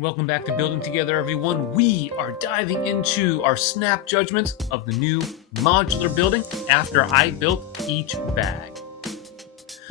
Welcome back to Building Together, everyone. We are diving into our snap judgments of the new modular building after I built each bag.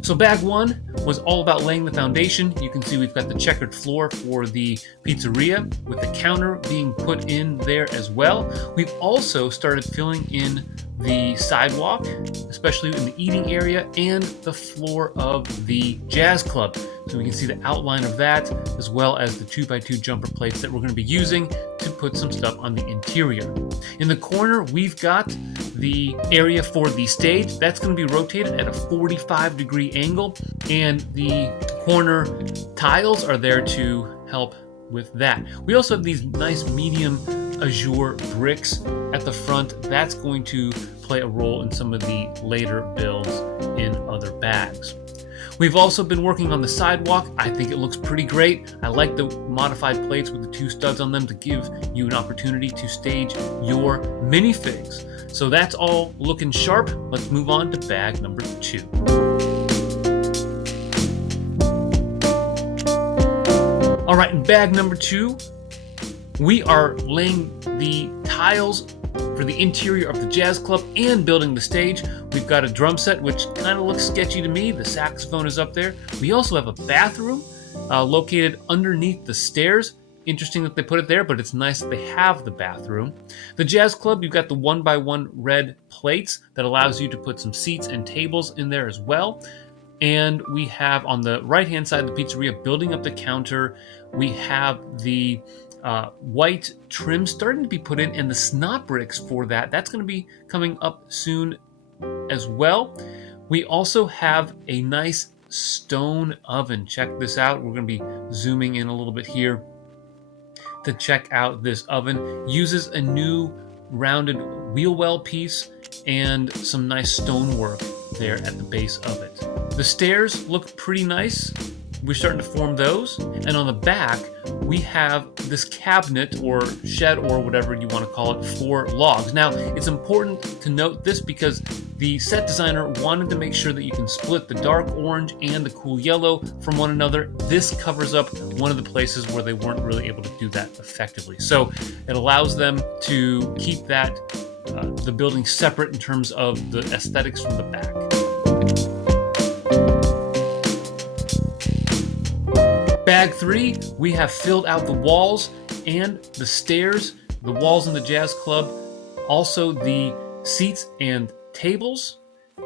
So bag one was all about laying the foundation. You can see we've got the checkered floor for the pizzeria with the counter being put in there as well. We've also started filling in the sidewalk, especially in the eating area, and the floor of the jazz club. So we can see the outline of that, as well as the 2x2 jumper plates that we're going to be using to put some stuff on the interior. In the corner, we've got the area for the stage. That's going to be rotated at a 45-degree angle, and the corner tiles are there to help with that. We also have these nice medium azure bricks at the front. That's going to play a role in some of the later builds in other bags. We've also been working on the sidewalk. I think it looks pretty great. I like the modified plates with the two studs on them to give you an opportunity to stage your minifigs. So that's all looking sharp. Let's move on to bag number 2. All right, in bag number 2, we are laying the tiles for the interior of the jazz club and building the stage. We've got a drum set, which kind of looks sketchy to me. The saxophone is up there. We also have a bathroom located underneath the stairs. Interesting that they put it there, but it's nice that they have the bathroom. The jazz club, you've got the 1x1 red plates that allows you to put some seats and tables in there as well. And we have on the right-hand side of the pizzeria, building up the counter, we have the white trim starting to be put in, and the snot bricks for that's going to be coming up soon as well. We also have a nice stone oven. Check this out. We're going to be zooming in a little bit here to check out this oven. Uses a new rounded wheel well piece and some nice stonework there at the base of it. The stairs look pretty nice. We're starting to form those. And on the back, we have this cabinet or shed or whatever you want to call it for logs. Now, it's important to note this because the set designer wanted to make sure that you can split the dark orange and the cool yellow from one another. This covers up one of the places where they weren't really able to do that effectively. So it allows them to keep that the building separate in terms of the aesthetics from the back. Bag 3, we have filled out the walls and the stairs, the walls in the jazz club, also the seats and tables.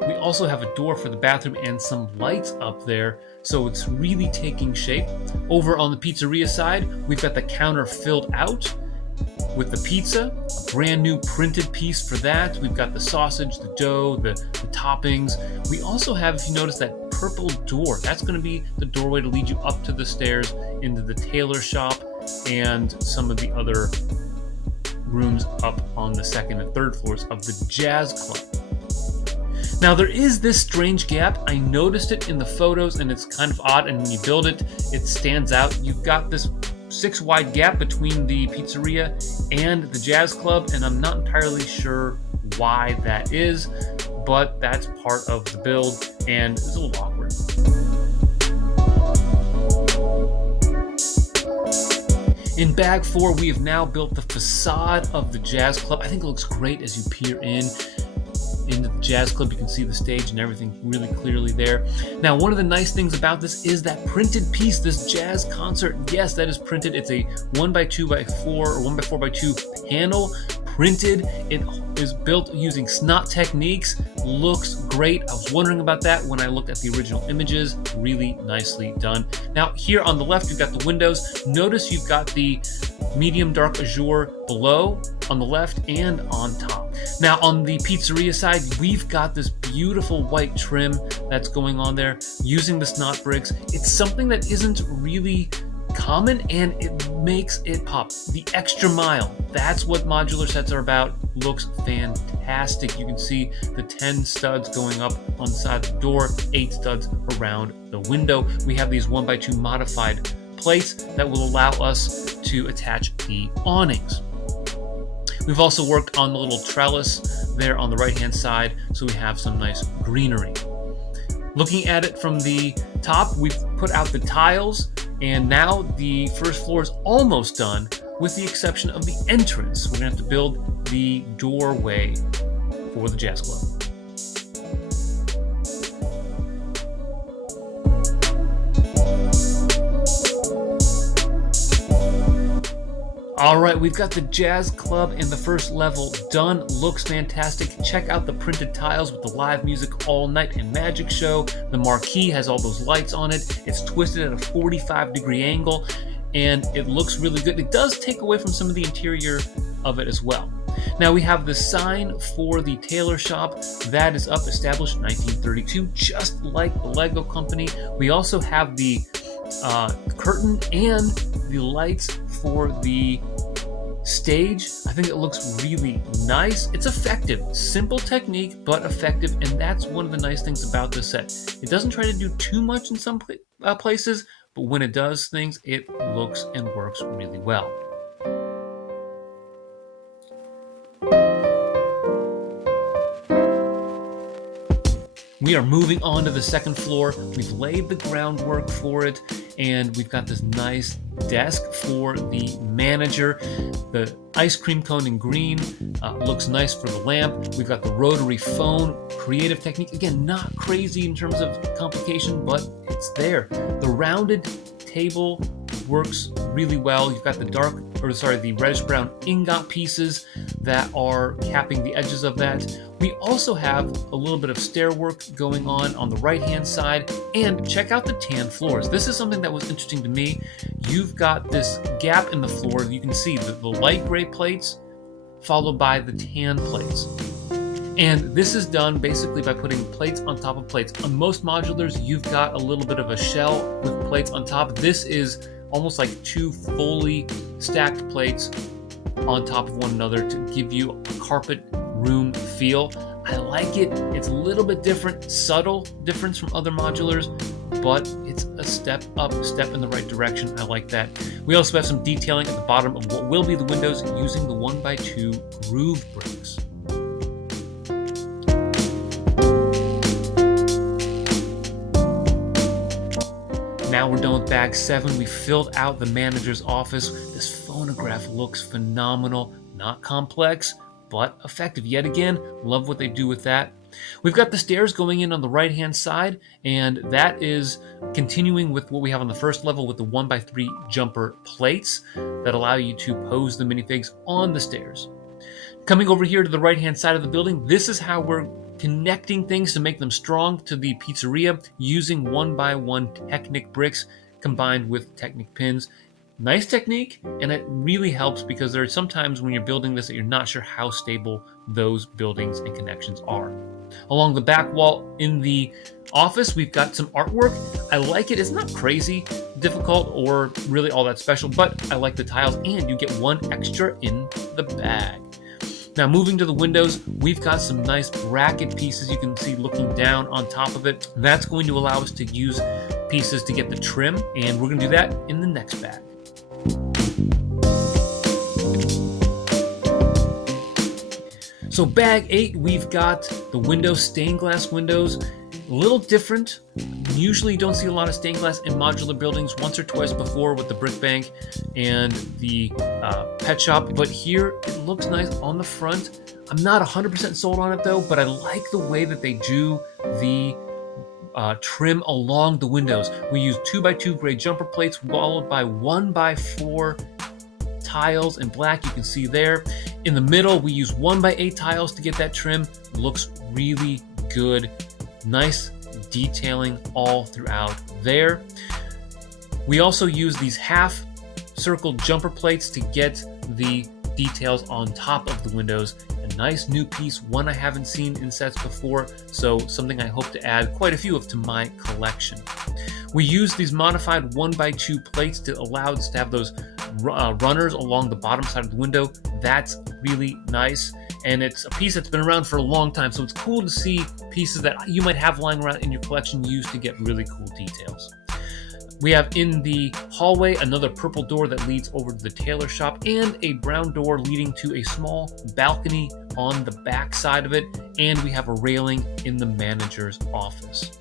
We also have a door for the bathroom and some lights up there, so it's really taking shape. Over on the pizzeria side, we've got the counter filled out with the pizza, a brand new printed piece for that. We've got the sausage, the dough, the toppings. We also have, if you notice, that purple door. That's going to be the doorway to lead you up to the stairs into the tailor shop and some of the other rooms up on the second and third floors of the jazz club. Now there is this strange gap. I noticed it in the photos and it's kind of odd, and when you build it, it stands out. You've got this 6-wide gap between the pizzeria and the jazz club, and I'm not entirely sure why that is, but that's part of the build and it's a little awkward. In bag 4, we have now built the facade of the jazz club. I think it looks great as you peer into the jazz club. You can see the stage and everything really clearly there. Now, one of the nice things about this is that printed piece, this jazz concert. Yes, that is printed. It's a 1x2x4 or 1x4x2 panel printed. It is built using snot techniques. Looks great. I was wondering about that when I looked at the original images. Really nicely done. Now, here on the left, you've got the windows. Notice you've got the medium dark azure below, on the left, and on top. Now, on the pizzeria side, we've got this beautiful white trim that's going on there using the snot bricks. It's something that isn't really common, and it makes it pop. The extra mile, that's what modular sets are about. Looks fantastic. You can see the 10 studs going up on the side of the door, 8 studs around the window. We have these 1x2 modified plates that will allow us to attach the awnings. We've also worked on the little trellis there on the right-hand side, so we have some nice greenery. Looking at it from the top, we've put out the tiles And now the first floor is almost done, with the exception of the entrance. We're gonna have to build the doorway for the jazz club. All right, we've got the jazz club in the first level done. Looks fantastic. Check out the printed tiles with the live music all night and magic show. The marquee has all those lights on it. It's twisted at a 45-degree angle, and it looks really good. It does take away from some of the interior of it as well. Now we have the sign for the tailor shop that is up, established in 1932, just like the Lego company. We also have the curtain and the lights for the stage. I think it looks really nice. It's effective. Simple technique, but effective, and that's one of the nice things about this set. It doesn't try to do too much in some places, but when it does things, it looks and works really well. We are moving on to the second floor. We've laid the groundwork for it, and we've got this nice desk for the manager. The ice cream cone in green looks nice for the lamp. We've got the rotary phone, creative technique. Again, not crazy in terms of complication, but it's there. The rounded table works really well. You've got the reddish brown ingot pieces that are capping the edges of that. We also have a little bit of stair work going on the right hand side, and check out the tan floors. This is something that was interesting to me. You've got this gap in the floor. You can see the light gray plates followed by the tan plates. And this is done basically by putting plates on top of plates. On most modulars, you've got a little bit of a shell with plates on top. This is almost like two fully stacked plates on top of one another to give you a carpet room feel. I like it. It's a little bit different, subtle difference from other modulars, but it's a step up, step in the right direction. I like that. We also have some detailing at the bottom of what will be the windows using the 1x2 groove bricks. Now we're done with bag 7. We filled out the manager's office. This phonograph looks phenomenal. Not complex, but effective. Yet again, love what they do with that. We've got the stairs going in on the right-hand side, and that is continuing with what we have on the first level with the 1x3 jumper plates that allow you to pose the minifigs on the stairs. Coming over here to the right-hand side of the building, this is how we're connecting things to make them strong to the pizzeria using 1x1 Technic bricks combined with Technic pins. Nice technique, and it really helps because there are some times when you're building this that you're not sure how stable those buildings and connections are. Along the back wall in the office, we've got some artwork. I like it. It's not crazy difficult or really all that special, but I like the tiles, and you get one extra in the bag. Now moving to the windows, we've got some nice bracket pieces you can see looking down on top of it. That's going to allow us to use pieces to get the trim, and we're going to do that in the next bag. So bag 8, we've got the windows, stained glass windows. A little different. Usually you don't see a lot of stained glass in modular buildings, once or twice before with the brick bank and the pet shop, but here it looks nice on the front. I'm not 100% sold on it though, but I like the way that they do the trim along the windows. We use 2x2 gray jumper plates followed by 1x4 tiles in black, you can see there. In the middle, we use 1x8 tiles to get that trim. Looks really good. Nice detailing all throughout there. We also use these half circle jumper plates to get the details on top of the windows. A nice new piece, one I haven't seen in sets before, so something I hope to add quite a few of to my collection. We use these modified 1x2 plates to allow us to have those runners along the bottom side of the window. That's really nice, and it's a piece that's been around for a long time, so it's cool to see pieces that you might have lying around in your collection used to get really cool details. We have in the hallway another purple door that leads over to the tailor shop, and a brown door leading to a small balcony on the back side of it, and we have a railing in the manager's office.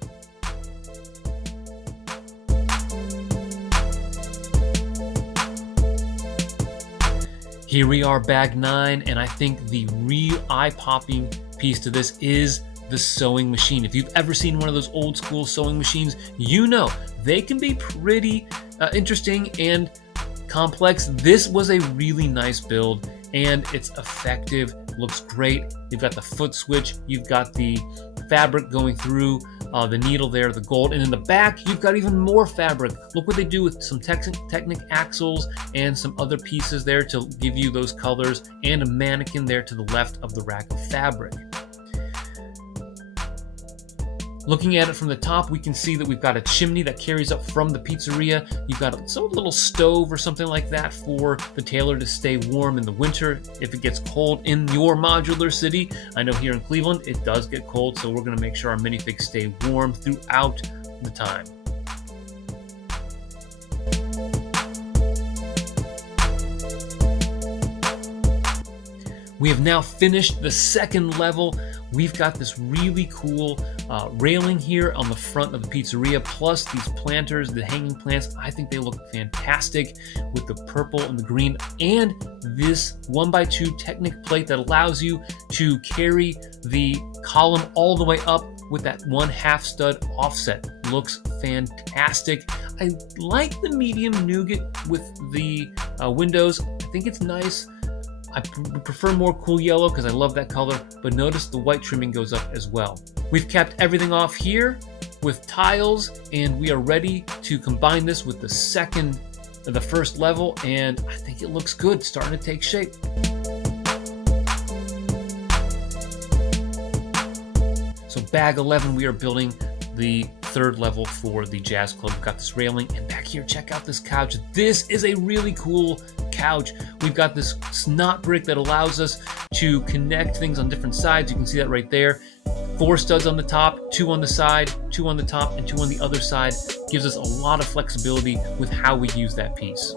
Here we are, bag 9, and I think the real eye-popping piece to this is the sewing machine. If you've ever seen one of those old school sewing machines, you know they can be pretty interesting and complex. This was a really nice build, and it's effective, looks great. You've got the foot switch, you've got the fabric going through the needle there, the gold, and in the back you've got even more fabric. Look what they do with some Technic axles and some other pieces there to give you those colors, and a mannequin there to the left of the rack of fabric. Looking at it from the top, we can see that we've got a chimney that carries up from the pizzeria. You've got a little stove or something like that for the tailor to stay warm in the winter if it gets cold in your modular city. I know here in Cleveland it does get cold, so we're going to make sure our minifigs stay warm throughout the time. We have now finished the second level. We've got this really cool railing here on the front of the pizzeria, plus these planters, the hanging plants. I think they look fantastic with the purple and the green, and this 1x2 Technic plate that allows you to carry the column all the way up with that 1/2 stud offset. Looks fantastic. I like the medium nougat with the windows. I think it's nice. I prefer more cool yellow because I love that color, but notice the white trimming goes up as well. We've capped everything off here with tiles, and we are ready to combine this with the first level, and I think it looks good, starting to take shape. So bag 11, we are building the third level for the Jazz Club. We've got this railing, and back here, check out this couch. This is a really cool couch. We've got this snot brick that allows us to connect things on different sides. You can see that right there. 4 studs on the top, 2 on the side, 2 on the top, and 2 on the other side. Gives us a lot of flexibility with how we use that piece.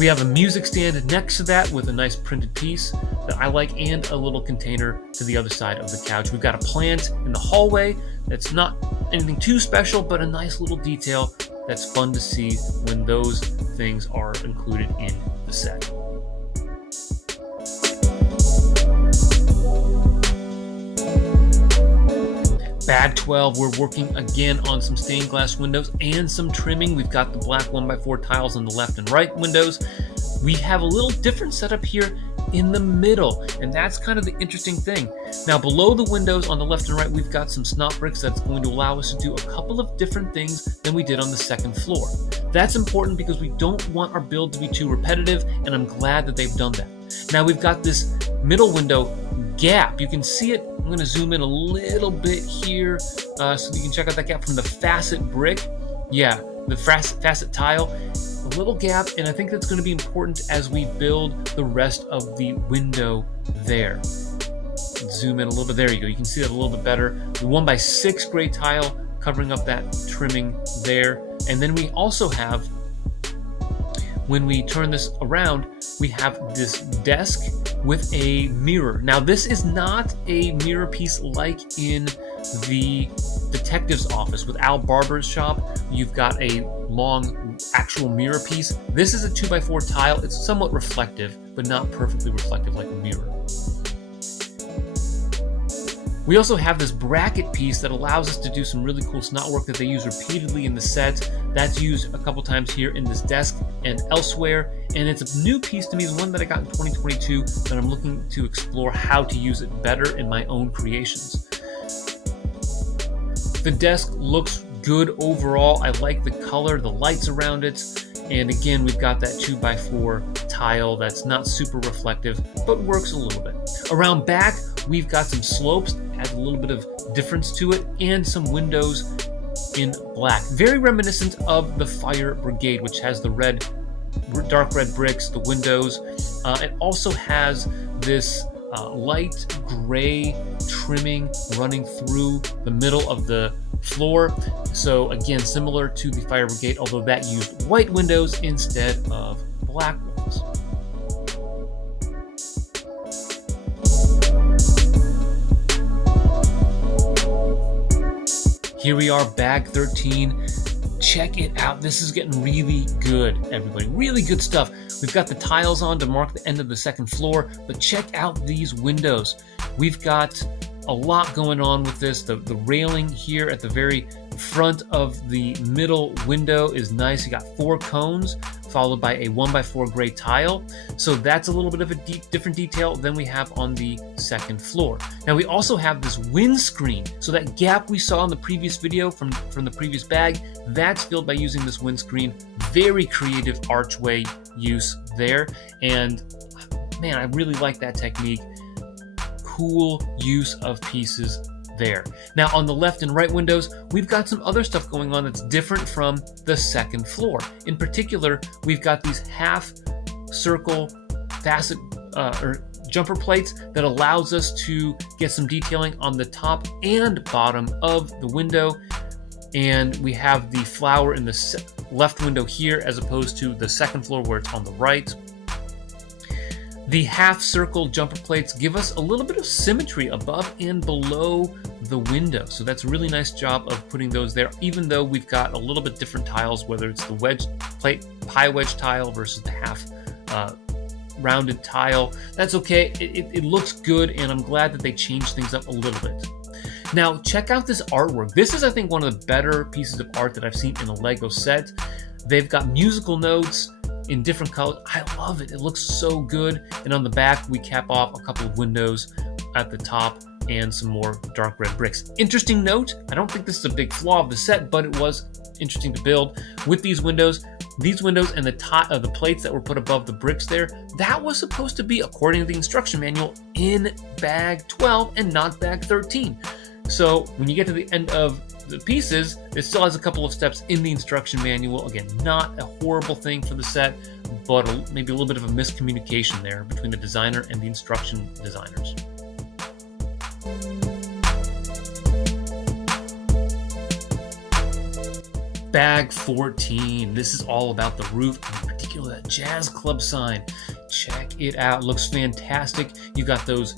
We have a music stand next to that with a nice printed piece that I like, and a little container to the other side of the couch. We've got a plant in the hallway that's not anything too special, but a nice little detail that's fun to see when those things are included in the set. Bag 12, we're working again on some stained glass windows and some trimming. We've got the black 1x4 tiles on the left and right windows. We have a little different setup here in the middle, and that's kind of the interesting thing. Now below the windows on the left and right, we've got some snot bricks that's going to allow us to do a couple of different things than we did on the second floor. That's important because we don't want our build to be too repetitive, and I'm glad that they've done that. Now we've got this middle window gap. You can see it. I'm going to zoom in a little bit here so that you can check out that gap from the facet brick. Yeah, the facet tile. A little gap, and I think that's going to be important as we build the rest of the window there. Zoom in a little bit. There you go. You can see that a little bit better. The 1x6 gray tile covering up that trimming there. And then we also have, when we turn this around, we have this desk with a mirror. Now this is not a mirror piece like in the detective's office with Al Barber's shop. You've got a long actual mirror piece. This is a 2x4 tile. It's somewhat reflective, but not perfectly reflective like a mirror. We also have this bracket piece that allows us to do some really cool snot work that they use repeatedly in the set. That's used a couple times here in this desk and elsewhere, and it's a new piece to me, the one that I got in 2022 that I'm looking to explore how to use it better in my own creations. The desk looks good overall. I like the color, the lights around it, and again, we've got that 2x4 tile that's not super reflective, but works a little bit. Around back, we've got some slopes, adds a little bit of difference to it, and some windows in black. Very reminiscent of the Fire Brigade, which has the dark red bricks, the windows. It also has this light gray trimming running through the middle of the floor. So again, similar to the Fire Brigade, although that used white windows instead of black ones. Here we are, bag 13. Check it out. This is getting really good, everybody. Really good stuff. We've got the tiles on to mark the end of the second floor, but check out these windows. We've got a lot going on with this. The railing here at the very front of the middle window is nice. You got 4 cones followed by a 1x4 gray tile. So that's a little bit of a different detail than we have on the second floor. Now we also have this windscreen. So that gap we saw in the previous video from the previous bag, that's filled by using this windscreen. Very creative archway use there. And man, I really like that technique. Cool use of pieces there. Now on the left and right windows, we've got some other stuff going on that's different from the second floor. In particular, we've got these half circle facet or jumper plates that allows us to get some detailing on the top and bottom of the window. And we have the flower in the left window here as opposed to the second floor where it's on the right. The half circle jumper plates give us a little bit of symmetry above and below the window. So that's a really nice job of putting those there, even though we've got a little bit different tiles, whether it's the wedge plate, pie wedge tile versus the half rounded tile. That's okay. It looks good, and I'm glad that they changed things up a little bit. Now, check out this artwork. This is, I think, one of the better pieces of art that I've seen in a Lego set. They've got musical notes in different colors. I love it. It looks so good. And on the back, we cap off a couple of windows at the top and some more dark red bricks. Interesting note, I don't think this is a big flaw of the set, but it was interesting to build with these windows. These windows and the plates that were put above the bricks there, that was supposed to be, according to the instruction manual, in bag 12 and not bag 13. So when you get to the end of the pieces, it still has a couple of steps in the instruction manual. Again, not a horrible thing for the set, but maybe a little bit of a miscommunication there between the designer and the instruction designers. Bag 14. This is all about the roof, in particular that Jazz Club sign. Check it out. It looks fantastic. You got those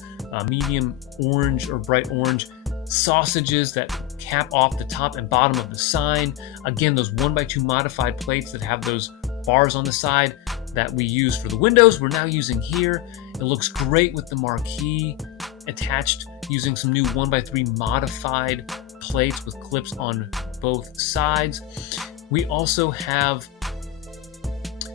medium orange or bright orange sausages that cap off the top and bottom of the sign. Again, those 1x2 modified plates that have those bars on the side that we use for the windows, we're now using here. It looks great with the marquee attached using some new 1x3 modified plates with clips on both sides. We also have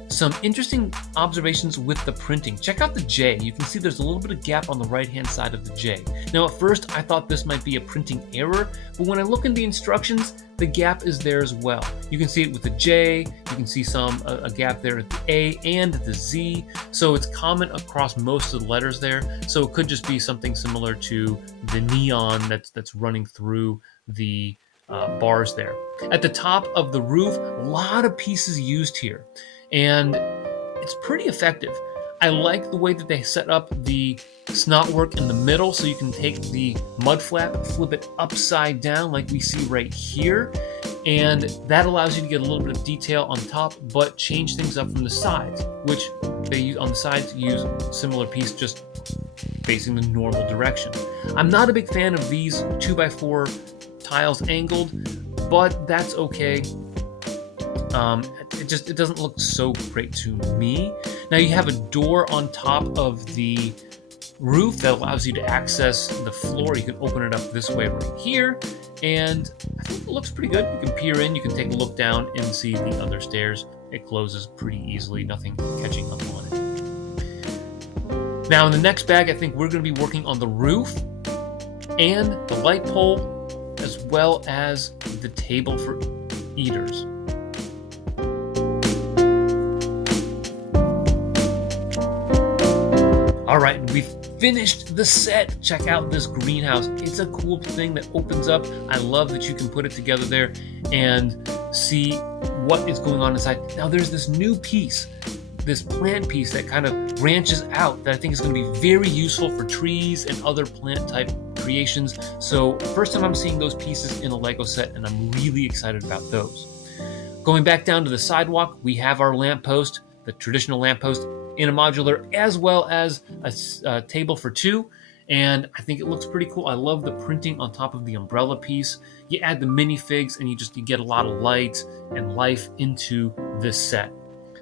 some interesting observations with the printing. Check out the J. You can see there's a little bit of gap on the right-hand side of the J. Now, at first, I thought this might be a printing error, but when I look in the instructions, the gap is there as well. You can see it with the J. You can see a gap there at the A and the Z. So it's common across most of the letters there. So it could just be something similar to the neon that's running through the bars there. At the top of the roof, a lot of pieces used here, and it's pretty effective. I like the way that they set up the snot work in the middle, so you can take the mud flap, flip it upside down like we see right here, and that allows you to get a little bit of detail on top, but change things up from the sides, which they use on the sides, use similar piece just facing the normal direction. I'm not a big fan of these 2x4 tiles angled, but that's okay. It doesn't look so great to me. Now you have a door on top of the roof that allows you to access the floor. You can open it up this way right here, and I think it looks pretty good. You can peer in, you can take a look down and see the other stairs. It closes pretty easily, nothing catching up on it. Now in the next bag, I think we're going to be working on the roof and the light pole, as well as the table for eaters. All right, we've finished the set. Check out this greenhouse. It's a cool thing that opens up. I love that you can put it together there and see what is going on inside. Now there's this new piece, this plant piece that kind of branches out that I think is going to be very useful for trees and other plant type creations. So first time I'm seeing those pieces in a Lego set, and I'm really excited about those. Going back down to the sidewalk, we have our lamppost, the traditional lamppost in a modular, as well as a table for two, and I think it looks pretty cool. I love the printing on top of the umbrella piece. You add the minifigs and you get a lot of light and life into this set.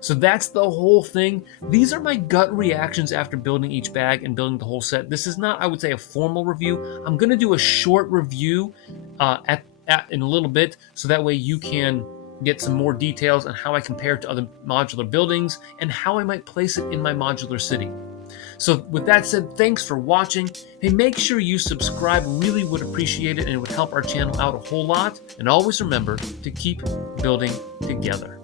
So that's the whole thing. These are my gut reactions after building each bag and building the whole set. This is not, I would say, a formal review. I'm going to do a short review in a little bit, so that way you can get some more details on how I compare it to other modular buildings and how I might place it in my modular city. So with that said, thanks for watching. Hey, make sure you subscribe. Really would appreciate it, and it would help our channel out a whole lot. And always remember to keep building together.